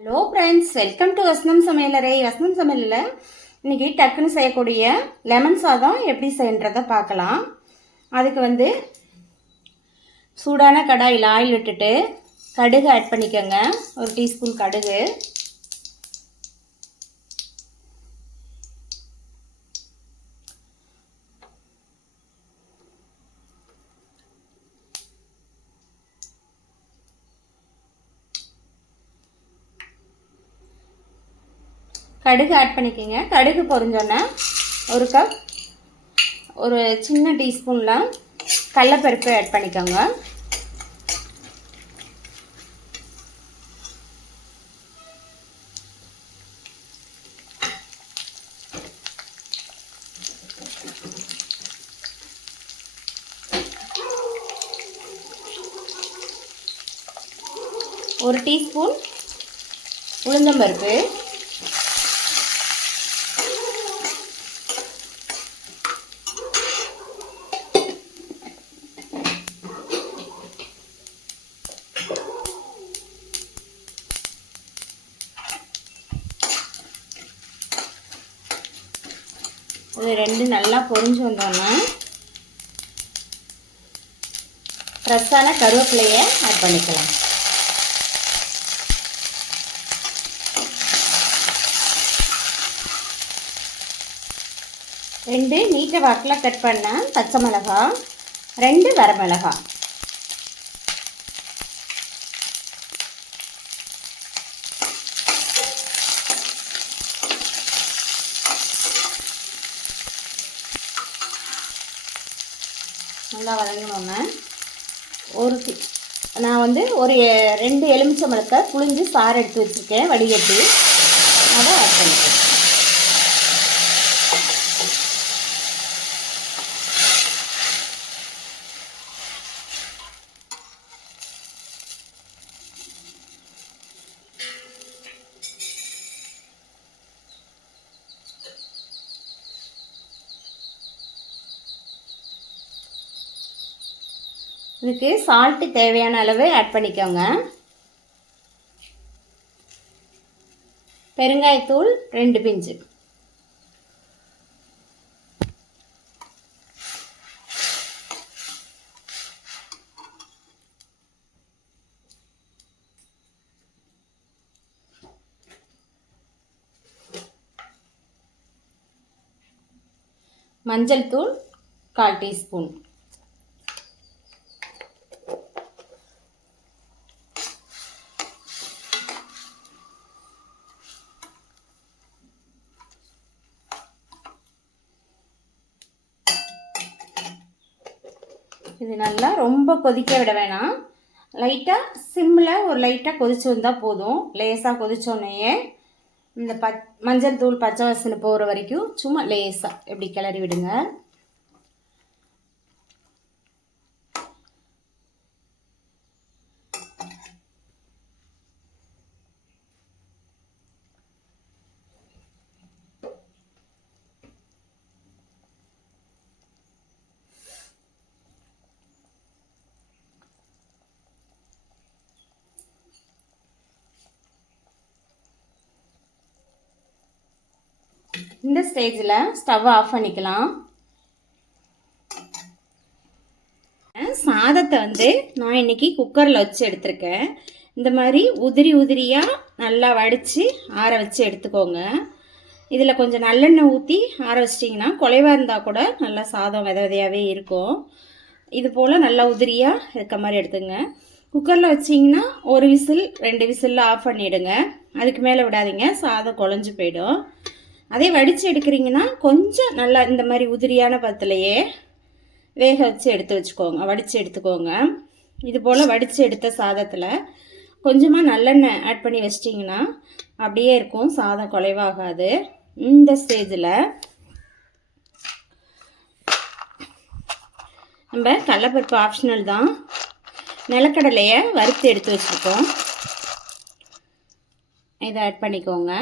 Hello friends, welcome to வசனம் சமையலறை. வசனம் சமையலில் இன்றைக்கி டக்குன்னு செய்யக்கூடிய லெமன் சாதம் எப்படி செய்யன்றதை பார்க்கலாம். அதுக்கு சூடான கடாயில் ஆயில் விட்டுட்டு கடுகு ஆட் பண்ணிக்கோங்க. ஒரு டீஸ்பூன் கடுகு, கடுகு ஆட் பண்ணிக்கோங்க. கடுகு பொரிஞ்சோன்னே ஒரு சின்ன டீஸ்பூனில் கடலைப்பருப்பு ஆட் பண்ணிக்கோங்க. ஒரு டீஸ்பூன் உளுந்தம்பருப்பு, இது ரெண்டு நல்லா பொரிஞ்சு வந்தோன்னா ஃப்ரெஷ்ஷான கருவேப்பிலையை ஆட் பண்ணிக்கலாம். ரெண்டு நீட்டை வாக்கில் கட் பண்ண பச்சை மிளகாய், 2 வரமிளகாய், நல்லா வதங்கணுன்னு நான் ஒரு 2 எலுமிச்சம்பழத்தை புழிஞ்சு சாறு எடுத்து வச்சுருக்கேன், வடிகட்டி அதை ஆட் பண்ணிக்கிறேன். இதுக்கு சால்ட்டு தேவையான அளவு ஆட் பண்ணிக்கோங்க. பெருங்காயத்தூள் 2 பிஞ்சு, மஞ்சள் தூள் 1/4 டீஸ்பூன், இது நல்லா ரொம்ப கொதிக்க விட வேணாம். லைட்டாக சிம்மில் லைட்டாக கொதிச்சு வந்தால் போதும். லேசாக கொதிச்சோடனேயே இந்த மஞ்சள் தூள் பச்சை வாசனை போகிற வரைக்கும் சும்மா லேசாக எப்படி கிளறி விடுங்க. இந்த ஸ்டேஜில் ஸ்டவ் ஆஃப் பண்ணிக்கலாம். சாதத்தை நான் இன்றைக்கி குக்கரில் வச்சு எடுத்திருக்கேன். இந்த மாதிரி உதிரியாக நல்லா வடித்து ஆற வச்சு எடுத்துக்கோங்க. இதில் கொஞ்சம் நல்லெண்ணெய் ஊற்றி ஆற வச்சிட்டிங்கன்னா குலைவாக இருந்தால் கூட நல்லா சாதம் விதையாகவே இருக்கும். இது போல் நல்லா உதிரியாக இருக்க மாதிரி எடுத்துங்க. குக்கரில் வச்சிங்கன்னா 1 விசில் 2 விசிலில் ஆஃப் பண்ணிவிடுங்க. அதுக்கு மேலே விடாதீங்க, சாதம் குழஞ்சி போயிடும். அதே வடித்து எடுக்கிறீங்கன்னா கொஞ்சம் நல்லா இந்த மாதிரி உதிரியான பதத்திலையே வேக வச்சு வடித்து எடுத்துக்கோங்க. இது போல் வடித்து எடுத்த சாதத்தில் கொஞ்சமாக நல்லெண்ணெய் ஆட் பண்ணி வச்சிட்டிங்கன்னா அப்படியே இருக்கும், சாதம் குலைவாகாது. இந்த ஸ்டேஜில் நம்ம கடலைப்பருப்பு ஆப்ஷனல் தான், நிலக்கடலையை வறுத்து எடுத்து வச்சுருக்கோம், இதை ஆட் பண்ணிக்கோங்க.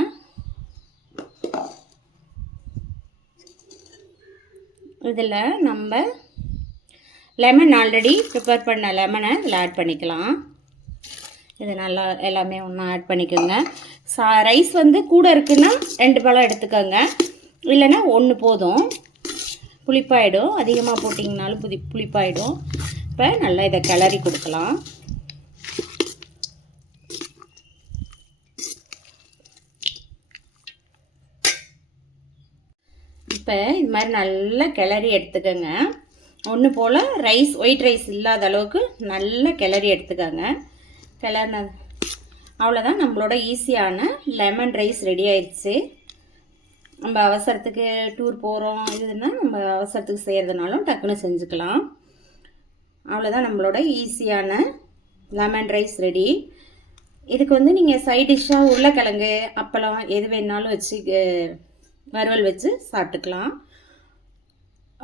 இதில் நம்ம லெமன் ஆல்ரெடி ப்ரிப்பேர் பண்ண லெமனை இதில் ஆட் பண்ணிக்கலாம். இது நல்லா எல்லாமே ஒன்றா ஆட் பண்ணிக்கோங்க. ரைஸ் வந்து கூட இருக்குன்னா 2 பழம் எடுத்துக்கோங்க, இல்லைன்னா 1 போதும். புளிப்பாயிடும், அதிகமாக போட்டிங்கனாலும் புளிப்பாயிடும். இப்போ நல்லா இதை கிளறி கொடுக்கலாம். இப்போ இது மாதிரி நல்லா கிளறி எடுத்துக்கோங்க. ஒன்று போல் ஒயிட் ரைஸ் இல்லாத அளவுக்கு நல்லா கிளறி எடுத்துக்கோங்க. கிளறின அவ்வளோதான், நம்மளோட ஈஸியான லெமன் ரைஸ் ரெடி ஆயிடுச்சு. நம்ம அவசரத்துக்கு டூர் போகிறோம் இதுன்னா நம்ம அவசரத்துக்கு செய்கிறதுனாலும் டக்குன்னு செஞ்சுக்கலாம். அவ்வளோதான், நம்மளோட ஈஸியான லெமன் ரைஸ் ரெடி. இதுக்கு வந்து நீங்கள் சைட் டிஷ்ஷாக உருளைக்கிழங்கு, அப்பளம் எது வேணாலும் வச்சு வறுவல் வச்சு சாப்பிட்டுக்கலாம்.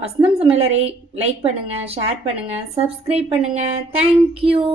வசந்தம் சமையலறை லைக் பண்ணுங்கள், ஷேர் பண்ணுங்கள், சப்ஸ்கிரைப் பண்ணுங்கள். தேங்க்யூ.